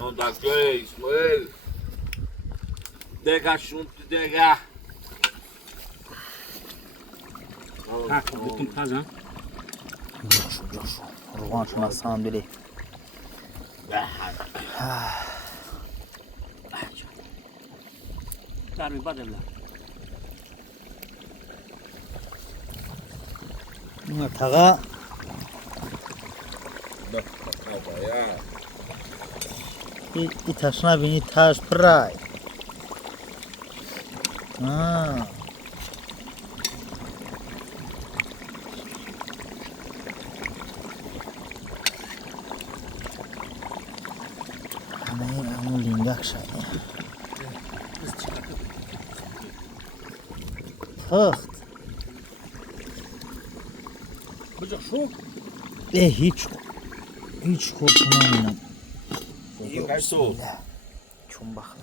Onda göre İsmail. Dega şuntu dega. Ha, bütün taza. Жошу. Рваншу на самом деле. Darbi bademla. Тага Bak baba ya. и ташна бини таш прай. А. Аму лингак шай. Тахт. Bıcak şok. Hiç korkmam. İyi kaç soğuk. Çumbak.